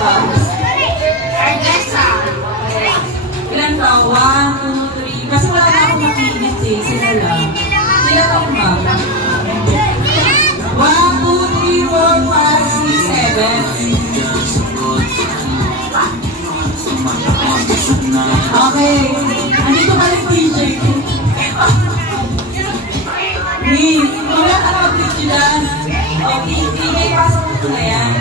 ba? Artesa. Ilan ka? 1, 2, 3. Kasi wala na akong makinis eh. Sila lang. Sila lang ba? 1, 2, 3, 4, 5, 6, 7. Okay. Andito pa rin DJ ko. Wala ka na mag-video dyan. Okay, pasok mo na yan.